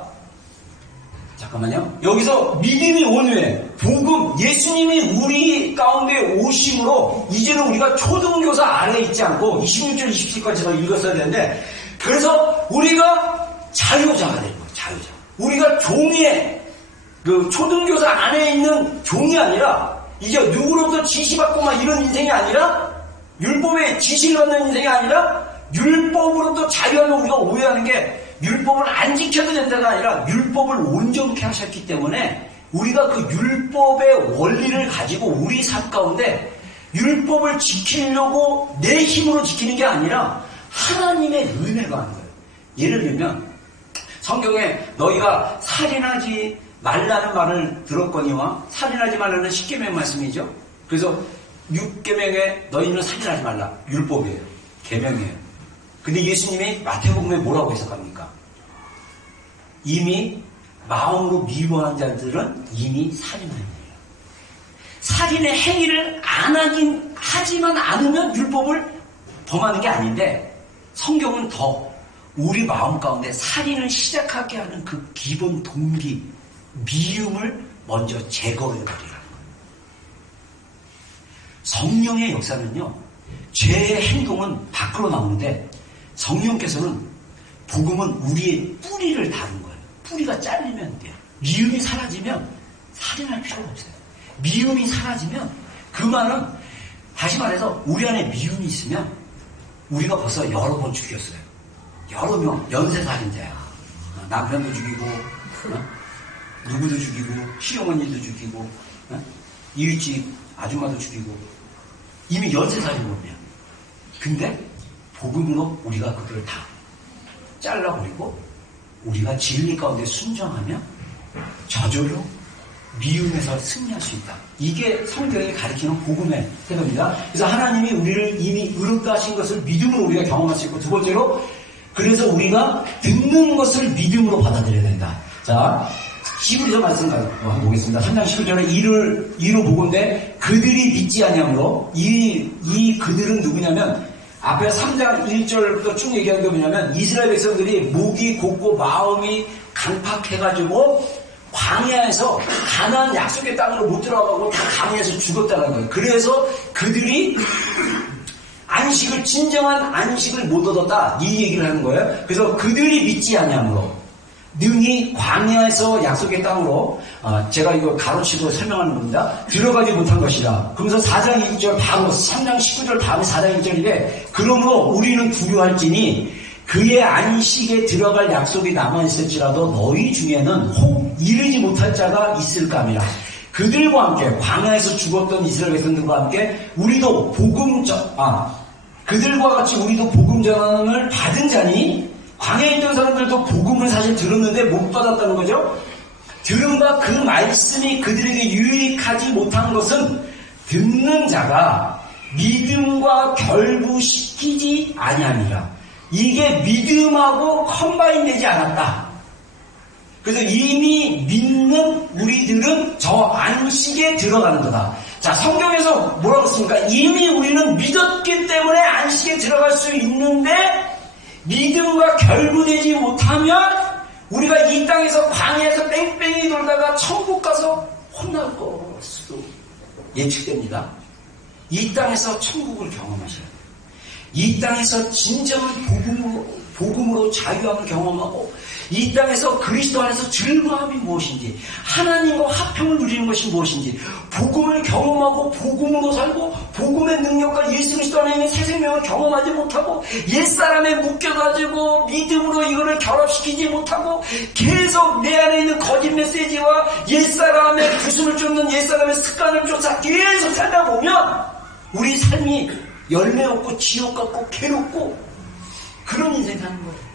잠깐만요. 여기서 믿음이 온 후에 복음, 예수님이 우리 가운데 오심으로 이제는 우리가 초등교사 아래에 있지 않고 26절 27절까지 더 읽었어야 되는데, 그래서 우리가 자유자가 되는 거예요. 자유자. 우리가 종의 초등교사 안에 있는 종이 아니라 이제 누구로부터 지시받고 막 이런 인생이 아니라, 율법의 지시를 받는 인생이 아니라 율법으로부터 자유하려고 우리가 오해하는 게, 율법을 안 지켜도 된다가 아니라 율법을 온전케 하셨기 때문에 우리가 그 율법의 원리를 가지고 우리 삶 가운데 율법을 지키려고 내 힘으로 지키는 게 아니라 하나님의 은혜가 하는 거예요. 예를 들면 성경에 너희가 살인하지 말라는 말을 들었거니와, 살인하지 말라는 10계명 말씀이죠. 그래서 6계명에 너희는 살인하지 말라, 율법이에요. 계명이에요. 근데 예수님이 마태복음에 뭐라고 해석합니까? 이미 마음으로 미워한 자들은 이미 살인하는 거예요. 살인의 행위를 하지만 않으면 율법을 범하는 게 아닌데, 성경은 더 우리 마음 가운데 살인을 시작하게 하는 그 기본 동기, 미움을 먼저 제거해버리라는 거예요. 성령의 역사는요, 죄의 행동은 밖으로 나오는데, 성령께서는, 복음은 우리의 뿌리를 다룬 거예요. 뿌리가 잘리면 돼요. 미움이 사라지면 살인할 필요가 없어요. 미움이 사라지면, 그 말은 다시 말해서 우리 안에 미움이 있으면 우리가 벌써 여러 번 죽였어요. 여러 명, 연쇄살인자야. 남편도 죽이고, 누구도 죽이고, 시어머니도 죽이고, 이웃집 아줌마도 죽이고, 이미 연쇄살인범이야. 근데 복음으로 우리가 그들을 다 잘라버리고 우리가 진리 가운데 순종하면 저절로 미움에서 승리할 수 있다. 이게 성경이 가리키는 복음의 태도입니다. 그래서 하나님이 우리를 이미 의롭다 하신 것을 믿음으로 우리가 경험할 수 있고, 두 번째로 그래서 우리가 듣는 것을 믿음으로 받아들여야 된다. 자, 히브리서 말씀 한번 보겠습니다. 3장 11절에 이로 보건대 그들이 믿지 아니하므로, 이 그들은 누구냐면, 앞에 3장 1절부터 쭉 얘기한 게 뭐냐면, 이스라엘 백성들이 목이 곧고 마음이 강팍해가지고 광야에서 가나안 약속의 땅으로 못 들어가고 다 광야에서 죽었다는 거예요. 그래서 그들이 진정한 안식을 못 얻었다, 이 얘기를 하는 거예요. 그래서 그들이 믿지 아니하므로 능히 광야에서 약속의 땅으로, 제가 이거 가로치고 설명하는 겁니다. 들어가지 못한 것이라. 그러면서 4장 2절 바로 3장 19절 다음에 4장 2절인데, 그러므로 우리는 두려워할지니 그의 안식에 들어갈 약속이 남아있을지라도 너희 중에는 혹 이르지 못할 자가 있을까 함이라. 그들과 함께, 광야에서 죽었던 이스라엘 백성들과 함께 우리도 그들과 같이 우리도 복음 전함을 받은 자니, 광야에 있던 사람들도 복음을 사실 들었는데 못 받았다는 거죠. 들은 바 그 말씀이 그들에게 유익하지 못한 것은 듣는 자가 믿음과 결부시키지 아니하니라. 이게 믿음하고 컴바인 되지 않았다. 그래서 이미 믿는 우리들은 저 안식에 들어가는 거다. 자, 자, 성경에서 뭐라고 씁니까? 이미 우리는 믿었기 때문에 안식에 들어갈 수 있는데 믿음과 결부되지 못하면 우리가 이 땅에서 광야에서 뺑뺑이 돌다가 천국 가서 혼날 것으로 예측됩니다. 이 땅에서 천국을 경험하셔야 돼요. 이 땅에서 진정한 복음으로 자유함을 경험하고 이 땅에서 그리스도 안에서 즐거움이 무엇인지 하나님과 화평을 누리는 것이 무엇인지 복음을 경험하고 복음으로 살고 복음의 능력과 예수 그리스도 안에 있는 새 생명을 경험하지 못하고 옛사람에 묶여가지고 믿음으로 이거를 결합시키지 못하고 계속 내 안에 있는 거짓 메시지와 옛사람의 구슬을 쫓는 옛사람의 습관을 쫓아 계속 살다 보면 우리 삶이 열매 없고 지옥 같고 괴롭고 그런 인생 사는 거예요.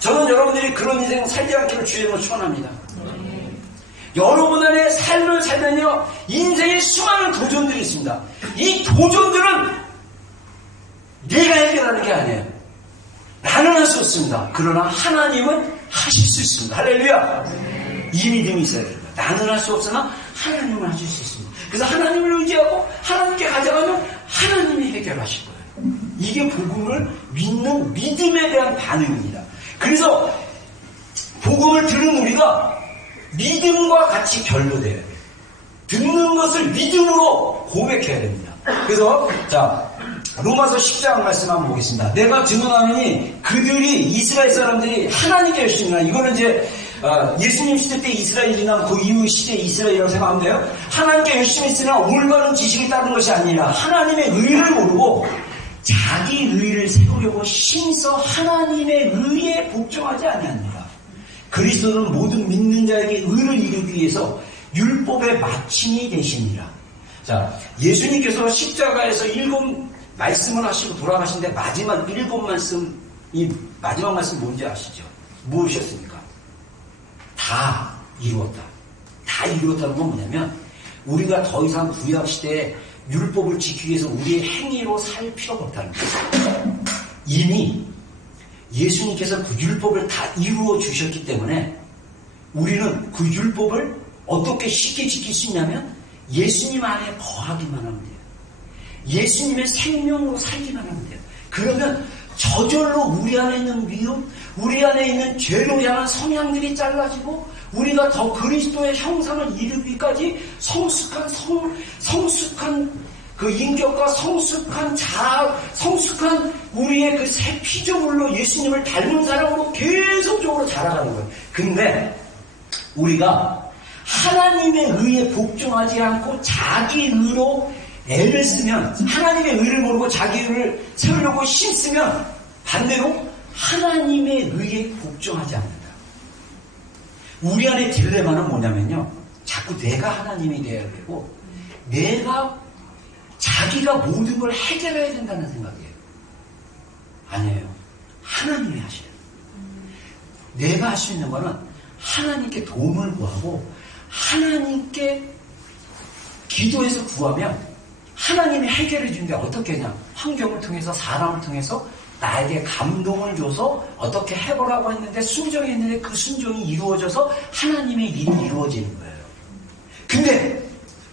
저는 여러분들이 그런 인생 살지 않기를 주의로 축원합니다. 여러분 안에 삶을 살면요 인생에 수많은 도전들이 있습니다. 이 도전들은 내가 해결하는 게 아니에요. 나는 할 수 없습니다. 그러나 하나님은 하실 수 있습니다. 할렐루야. 이 믿음이 있어야 됩니다. 나는 할 수 없으나 하나님은 하실 수 있습니다. 그래서 하나님을 의지하고 하나님께 가져가면 하나님이 해결하실 거예요. 이게 복음을 믿는 믿음에 대한 반응입니다. 그래서 복음을 들은 우리가 믿음과 같이 결로돼야 돼요. 듣는 것을 믿음으로 고백해야 됩니다. 그래서 자 로마서 10장 말씀 한번 보겠습니다. 내가 증언하노니 그들이 이스라엘 사람들이 하나님께 열심히 하나 이거는 이제 예수님 시대 때 이스라엘이나 그 이후 시대 이스라엘이라고 생각하면 돼요. 하나님께 열심히 있으나 올바른 지식을 따른 것이 아니라 하나님의 의를 모르고 자기 의를 세우려고 심서 하나님의 의에 복종하지 아니하니라. 그리스도는 모든 믿는 자에게 의를 이루기 위해서 율법의 마침이 되시니라. 자, 예수님께서 십자가에서 7 말씀을 하시고 돌아가신데 마지막 7 말씀, 이 마지막 말씀 뭔지 아시죠? 무엇이었습니까? 다 이루었다. 다 이루었다는 건 뭐냐면 우리가 더 이상 구약 시대에 율법을 지키기 위해서 우리의 행위로 살 필요가 없다는 거예요. 이미 예수님께서 그 율법을 다 이루어 주셨기 때문에 우리는 그 율법을 어떻게 쉽게 지킬 수 있냐면 예수님 안에 거하기만 하면 돼요. 예수님의 생명으로 살기만 하면 돼요. 그러면 저절로 우리 안에 있는 미움, 우리 안에 있는 죄로 향한 성향들이 잘라지고 우리가 더 그리스도의 형상을 이루기까지 성숙한 그 인격과 성숙한 우리의 그 새 피조물로 예수님을 닮은 사람으로 계속적으로 자라가는 거예요. 근데 우리가 하나님의 의에 복종하지 않고 자기 의로 애를 쓰면 하나님의 의를 모르고 자기 의를 세우려고 힘쓰면 반대로 하나님의 의에 복종하지 않는다. 우리 안에 딜레마는 뭐냐면요. 자꾸 내가 하나님이 되어야 되고 내가 자기가 모든 걸 해결해야 된다는 생각이에요. 아니에요. 하나님이 하셔요. 내가 할 수 있는 거는 하나님께 도움을 구하고 하나님께 기도해서 구하면 하나님이 해결해 주는데 어떻게 하냐. 환경을 통해서 사람을 통해서 나에게 감동을 줘서 어떻게 해보라고 했는데 순종했는데 그 순종이 이루어져서 하나님의 일이 이루어지는 거예요. 근데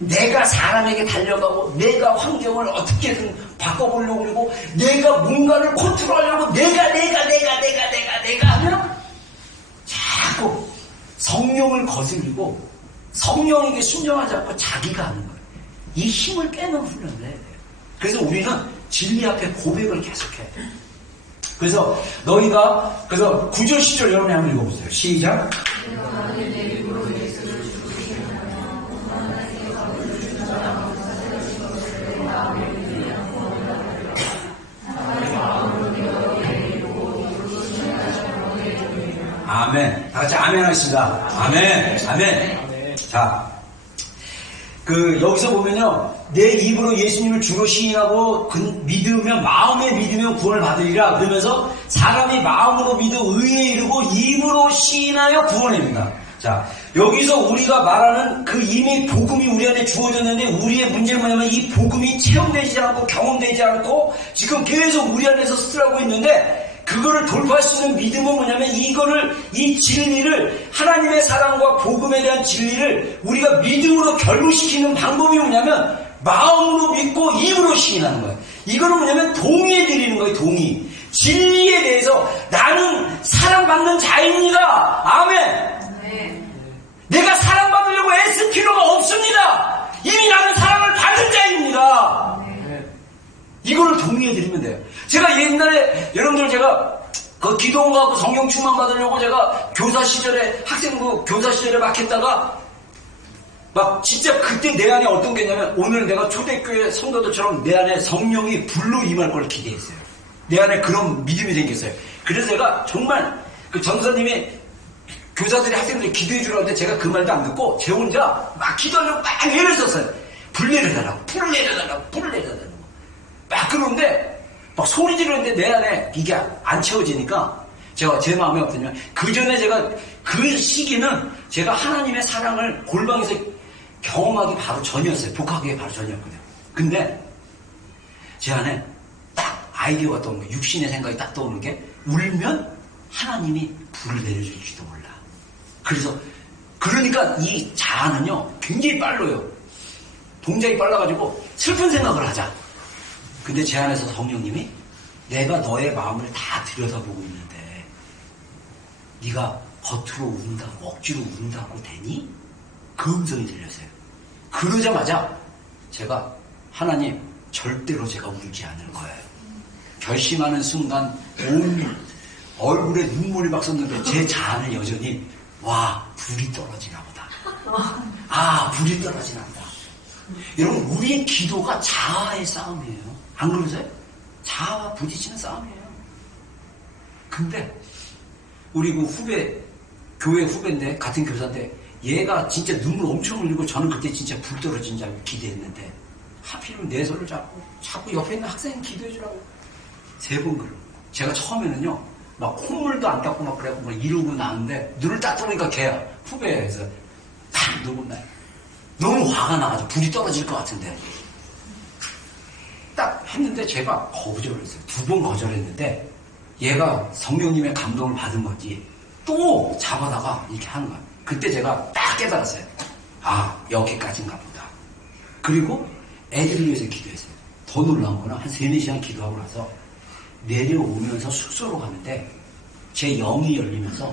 내가 사람에게 달려가고 내가 환경을 어떻게든 바꿔보려고 그러고 내가 뭔가를 컨트롤하려고 내가 하면 자꾸 성령을 거슬리고 성령에게 순종하지 않고 자기가 하는 거예요. 이 힘을 깨는 훈련을 해야 돼요. 그래서 우리는 진리 앞에 고백을 계속해야 돼요. 그래서 너희가 그래서 9절 10절 여러분이 한번 읽어보세요. 시작. 아멘. 다 같이 아멘 하겠습니다. 아멘. 아멘. 자, 여기서 보면요. 내 입으로 예수님을 주로 시인하고 믿으면 마음에 믿으면 구원을 받으리라. 그러면서 사람이 마음으로 믿어 의에 이르고 입으로 시인하여 구원입니다. 자, 여기서 우리가 말하는 그 이미 복음이 우리 안에 주어졌는데 우리의 문제는 뭐냐면 이 복음이 체험되지 않고 경험되지 않고 지금 계속 우리 안에서 쓰라고 있는데 그거를 돌파할 수 있는 믿음은 뭐냐면 이 진리를 하나님의 사랑과 복음에 대한 진리를 우리가 믿음으로 결부시키는 방법이 뭐냐면 마음으로 믿고 입으로 시인하는 거예요. 이거는 뭐냐면 동의해 드리는 거예요. 동의. 진리에 대해서 나는 사랑받는 자입니다. 아멘. 네. 내가 사랑받으려고 애쓸 필요가 없습니다. 이미 나는 사랑을 받은 자입니다. 네. 이거를 동의해 드리면 돼요. 제가 옛날에 여러분들 제가 그 기도원 가고 성령 충만 받으려고 제가 교사 시절에 학생부 교사 시절에 막 했다가 막 진짜 그때 내 안에 어떤 게 있냐면 오늘 내가 초대교회 성도들처럼 내 안에 성령이 불로 임할 걸 기대했어요. 내 안에 그런 믿음이 생겼어요. 그래서 제가 정말 그 전사님이 교사들이 학생들이 기도해 주라고 하는데 제가 그 말도 안 듣고 제 혼자 막 기도하려고 막 애를 썼어요. 불 내려달라고, 불을 내려달라고, 불을 내려달라고. 막 그러는데 막 소리 지르는데 내 안에 이게 안 채워지니까 제가 제 마음이 어떠냐면 그 전에 제가 그 시기는 제가 하나님의 사랑을 골방에서 경험하기 바로 전이었어요. 복하기에 바로 전이었거든요. 근데 제 안에 딱 아이디어가 떠오르는 거예요. 육신의 생각이 딱 떠오르는 게 울면 하나님이 불을 내려줄지도 몰라. 그래서 그러니까 이 자아는요 굉장히 빨라요. 동작이 빨라가지고 슬픈 생각을 하자. 근데 제 안에서 성령님이 내가 너의 마음을 다 들여다보고 있는데 네가 겉으로 운다고 억지로 운다고 되니? 그 음성이 들렸어요. 그러자마자 제가 하나님 절대로 제가 울지 않을 거예요. 결심하는 순간 온 얼굴에 눈물이 막 쏟는데 제 자아는 여전히 와 불이 떨어지나 보다. 아 불이 떨어지나 보다. 여러분 우리의 기도가 자아의 싸움이에요. 안 그러세요? 자아와 부딪히는 싸움이에요. 근데 우리 그 후배 교회 후배인데 같은 교사인데 얘가 진짜 눈물 엄청 흘리고 저는 그때 진짜 불 떨어진 줄 기대했는데 하필이면 내 손을 잡고 자꾸 옆에 있는 학생 기도해 주라고 3번 그러고 제가 처음에는요 막 콧물도 안 닦고 막 그래갖고 막 이러고 나는데 눈을 딱 뜨니까 걔야 후배에서 딱 누구 나요. 너무 화가 나가지고 불이 떨어질 것 같은데 딱 했는데 제가 거절을 했어요. 2번 거절했는데 얘가 성령님의 감동을 받은 건지 또 잡아다가 이렇게 하는 거야. 그때 제가 딱 깨달았어요. 아 여기까지인가 보다. 그리고 애들을 위해서 기도했어요. 더 놀라운 거는 한 3-4시간 기도하고 나서 내려오면서 숙소로 가는데 제 영이 열리면서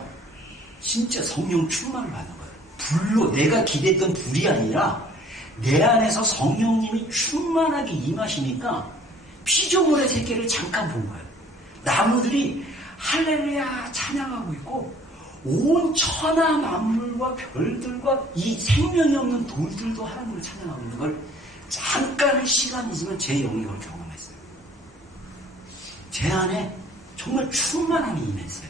진짜 성령 충만을 받는 거예요. 불로 내가 기대했던 불이 아니라 내 안에서 성령님이 충만하게 임하시니까 피조물의 세계를 잠깐 본 거예요. 나무들이 할렐루야 찬양하고 있고 온 천하 만물과 별들과 이 생명이 없는 돌들도 하나님을 찬양하고 있는 걸 잠깐의 시간이지만 제 영이 그걸 경험했어요. 제 안에 정말 충만함이 임했어요.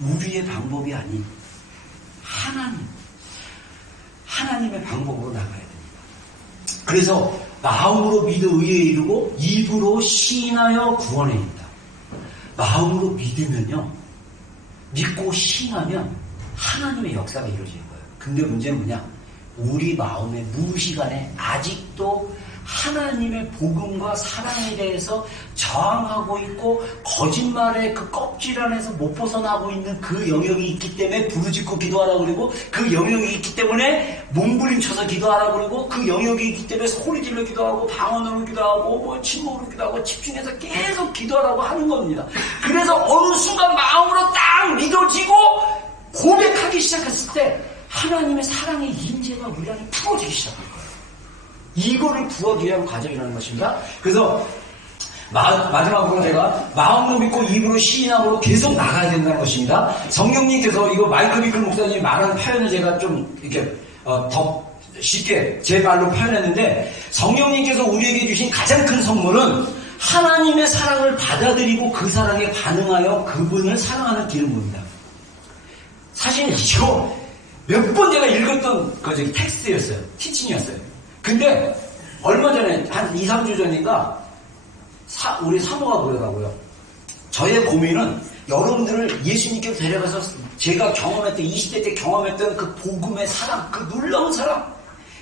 우리의 방법이 아닌 하나님의 방법으로 나가야 됩니다. 그래서 마음으로 믿어 의에 이르고 입으로 시인하여 구원에 이른다. 마음으로 믿으면요. 믿고 시인하면 하나님의 역사가 이루어지는 거예요. 근데 문제는 뭐냐? 우리 마음의 무의식안에 아직도 하나님의 복음과 사랑에 대해서 저항하고 있고 거짓말의 그 껍질 안에서 못 벗어나고 있는 그 영역이 있기 때문에 부르짖고 기도하라고 그러고 그 영역이 있기 때문에 몸부림쳐서 기도하라고 그러고 그 영역이 있기 때문에 소리질러 기도하고 방언으로 기도하고 뭐 침묵으로 기도하고 집중해서 계속 기도하라고 하는 겁니다. 그래서 어느 순간 마음으로 딱 믿어지고 고백하기 시작했을 때 하나님의 사랑의 임재가 우리 안에 풀어지기 시작할 거예요. 이거를 구하기 위한 과정이라는 것입니다. 그래서 마지막으로 제가 마음으로 믿고 입으로 시인함으로 계속 나가야 된다는 것입니다. 성령님께서 이거 마이클 비클 목사님이 말하는 표현을 제가 좀 이렇게 더 쉽게 제 말로 표현했는데 성령님께서 우리에게 주신 가장 큰 선물은 하나님의 사랑을 받아들이고 그 사랑에 반응하여 그분을 사랑하는 길을 봅니다. 사실 이거 몇 번 제가 읽었던 텍스트였어요. 티칭이었어요. 근데 얼마 전에 한 2-3주 전인가 우리 사모가 그러더라고요. 저의 고민은 여러분들을 예수님께로 데려가서 제가 경험했던 20대 때 경험했던 그 복음의 사랑, 그 놀라운 사랑,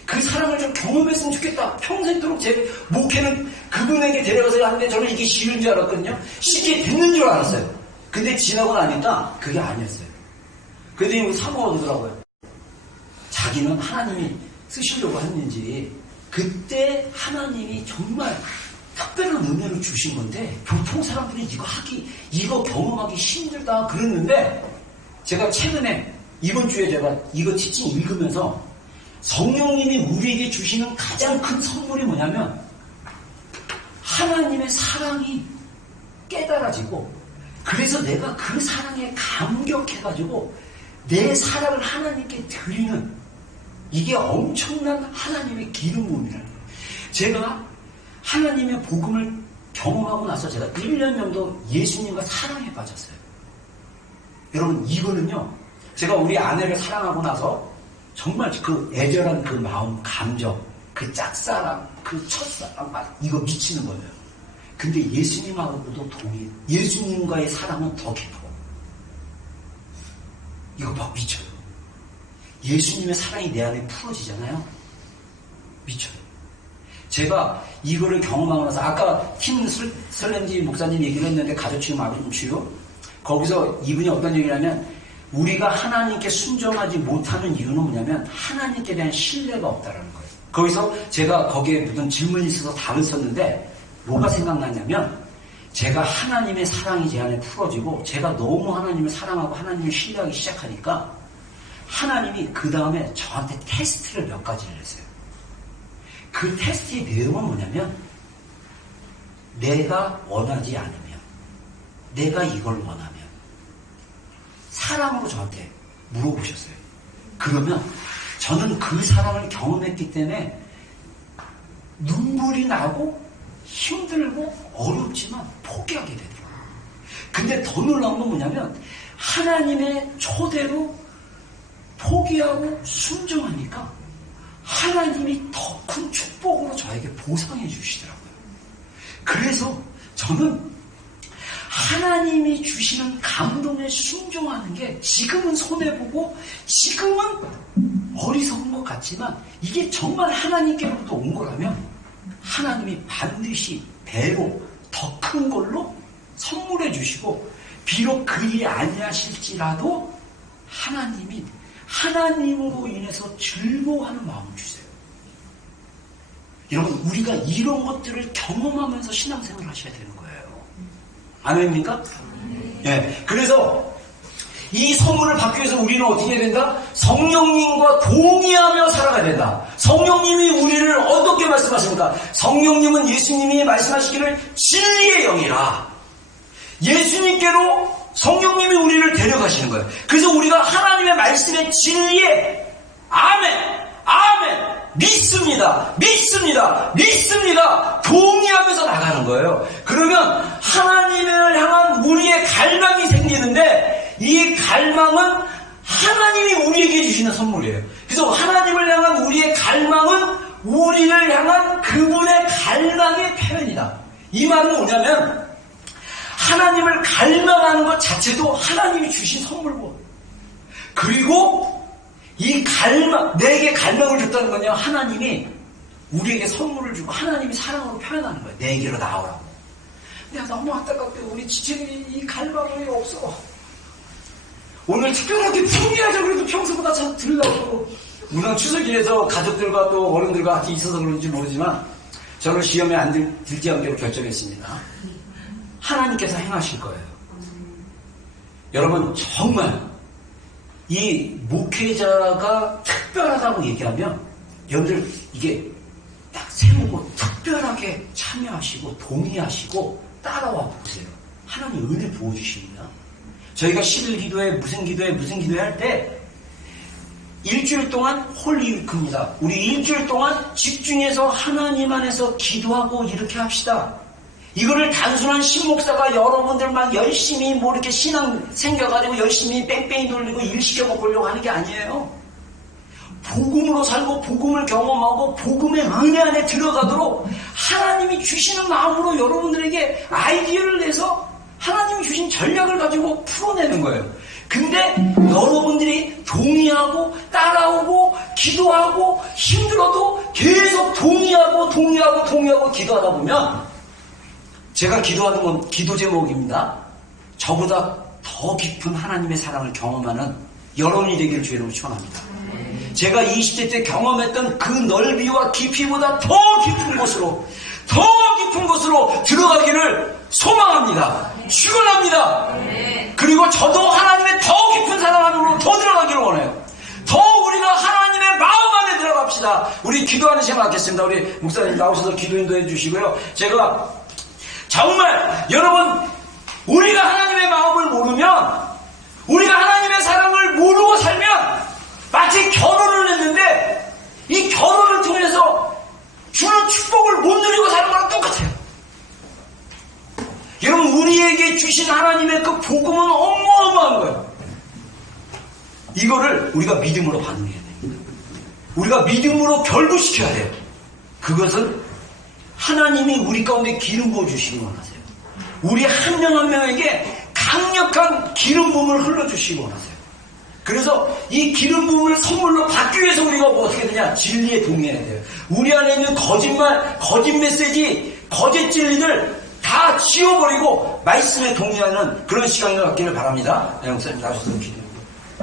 그 사랑을 좀 경험했으면 좋겠다. 평생도록 제 목회는 그분에게 데려가서 하는데 저는 이게 쉬운 줄 알았거든요. 쉽게 됐는 줄 알았어요. 근데 지나고 나니까 그게 아니었어요. 그랬더니 우리 사모가 그러더라고요. 자기는 하나님이 쓰시려고 했는지 그때 하나님이 정말 특별한 은혜를 주신 건데 보통 사람들이 이거 경험하기 힘들다 그랬는데 제가 최근에 이번 주에 제가 이거 티칭 읽으면서 성령님이 우리에게 주시는 가장 큰 선물이 뭐냐면 하나님의 사랑이 깨달아지고 그래서 내가 그 사랑에 감격해가지고 내 사랑을 하나님께 드리는 이게 엄청난 하나님의 기름 부음이라는 거예요. 제가 하나님의 복음을 경험하고 나서 제가 1년 정도 예수님과 사랑에 빠졌어요. 여러분 이거는요. 제가 우리 아내를 사랑하고 나서 정말 그 애절한 그 마음, 감정, 그 짝사랑, 그 첫사랑 이거 미치는 거예요. 근데 예수님하고도 동의해요. 예수님과의 사랑은 더 깊어. 이거 막 미쳐요. 예수님의 사랑이 내 안에 풀어지잖아요. 미쳐요. 제가 이거를 경험하고 나서 아까 팀 설렌지 목사님 얘기를 했는데 가족치유 마음치유 거기서 이분이 어떤 얘기냐면 우리가 하나님께 순종하지 못하는 이유는 뭐냐면 하나님께 대한 신뢰가 없다라는 거예요. 거기서 제가 거기에 무슨 질문이 있어서 답을 썼는데 뭐가 생각나냐면 제가 하나님의 사랑이 제 안에 풀어지고 제가 너무 하나님을 사랑하고 하나님을 신뢰하기 시작하니까 하나님이 그 다음에 저한테 테스트를 몇 가지를 했어요. 그 테스트의 내용은 뭐냐면 내가 원하지 않으면 내가 이걸 원하면 사랑으로 저한테 물어보셨어요. 그러면 저는 그 사랑을 경험했기 때문에 눈물이 나고 힘들고 어렵지만 포기하게 되더라고요. 근데 더 놀라운 건 뭐냐면 하나님의 초대로 포기하고 순종하니까 하나님이 더 큰 축복으로 저에게 보상해 주시더라고요. 그래서 저는 하나님이 주시는 감동에 순종하는 게 지금은 손해보고 지금은 어리석은 것 같지만 이게 정말 하나님께로부터 온 거라면 하나님이 반드시 배로 더 큰 걸로 선물해 주시고 비록 그리 아니하실지라도 하나님이 하나님으로 인해서 즐거워하는 마음을 주세요. 여러분 우리가 이런 것들을 경험하면서 신앙생활을 하셔야 되는 거예요. 아멘입니까? 예. 그래서 이 선물을 받기 위해서 우리는 어떻게 해야 된다? 성령님과 동의하며 살아가야 된다. 성령님이 우리를 어떻게 말씀하십니까? 성령님은 예수님이 말씀하시기를 진리의 영이라. 예수님께로 성령님이 우리를 데려가시는 거예요. 그래서 우리가 하나님의 말씀의 진리에 아멘, 아멘, 믿습니다, 믿습니다, 믿습니다 동의하면서 나가는 거예요. 그러면 하나님을 향한 우리의 갈망이 생기는데 이 갈망은 하나님이 우리에게 주시는 선물이에요. 그래서 하나님을 향한 우리의 갈망은 우리를 향한 그분의 갈망의 표현이다. 이 말은 뭐냐면 하나님을 갈망하는 것 자체도 하나님이 주신 선물고 그리고 이 갈망, 내게 갈망을 줬다는 건요 하나님이 우리에게 선물을 주고 하나님이 사랑으로 표현하는 거예요. 내게로 나오라고. 내가 너무 안타깝게 우리 지체들이 이 갈망이 없어. 오늘 특별하게 풍기하자 그래도 평소보다 잘 들으려고. 물론 추석이라서 가족들과 또 어른들과 같이 있어서 그런지 모르지만 저는 시험에 안 들지 않기로 결정했습니다. 하나님께서 행하실 거예요. 여러분 정말 이 목회자가 특별하다고 얘기하면 여러분들 이게 딱 세우고 특별하게 참여하시고 동의하시고 따라와 보세요. 하나님 은혜 부어주십니다. 저희가 10일 기도회 무슨 기도회 할 때 일주일 동안 홀리위크입니다. 우리 일주일 동안 집중해서 하나님 안에서 기도하고 이렇게 합시다. 이거를 단순한 신목사가 여러분들만 열심히 뭐 이렇게 신앙 생겨가지고 열심히 뺑뺑이 돌리고 일 시켜먹으려고 하는 게 아니에요. 복음으로 살고 복음을 경험하고 복음의 은혜 안에 들어가도록 하나님이 주시는 마음으로 여러분들에게 아이디어를 내서 하나님이 주신 전략을 가지고 풀어내는 거예요. 근데 여러분들이 동의하고 따라오고 기도하고 힘들어도 계속 동의하고 기도하다 보면 제가 기도하는 건 기도 제목입니다. 저보다 더 깊은 하나님의 사랑을 경험하는 여러분이 되기를 주의 이름으로 축원합니다. 제가 20대 때 경험했던 그 넓이와 깊이보다 더 깊은 곳으로 들어가기를 소망합니다. 축원합니다. 그리고 저도 하나님의 더 깊은 사랑 안으로 더 들어가기를 원해요. 더 우리가 하나님의 마음 안에 들어갑시다. 우리 기도하는 시간 갖겠습니다. 우리 목사님 나오셔서 기도 인도해 주시고요. 제가 정말 여러분, 우리가 하나님의 마음을 모르면, 우리가 하나님의 사랑을 모르고 살면 마치 결혼을 했는데 이 결혼을 통해서 주는 축복을 못 누리고 사는 거랑 똑같아요. 여러분, 우리에게 주신 하나님의 그 복음은 어마어마한 거예요. 이거를 우리가 믿음으로 반응해야 됩니다. 우리가 믿음으로 결부시켜야 돼요. 그것은 하나님이 우리 가운데 기름 부어주시기 원하세요. 우리 한 명 한 명에게 강력한 기름 부음을 흘러주시기 원하세요. 그래서 이 기름 부음을 선물로 받기 위해서 우리가 어떻게 되냐? 진리에 동의해야 돼요. 우리 안에 있는 거짓말, 거짓 메시지, 거짓 진리를 다 지워버리고 말씀에 동의하는 그런 시간을 갖기를 바랍니다. 목사님 나오셔서 기도해주세요.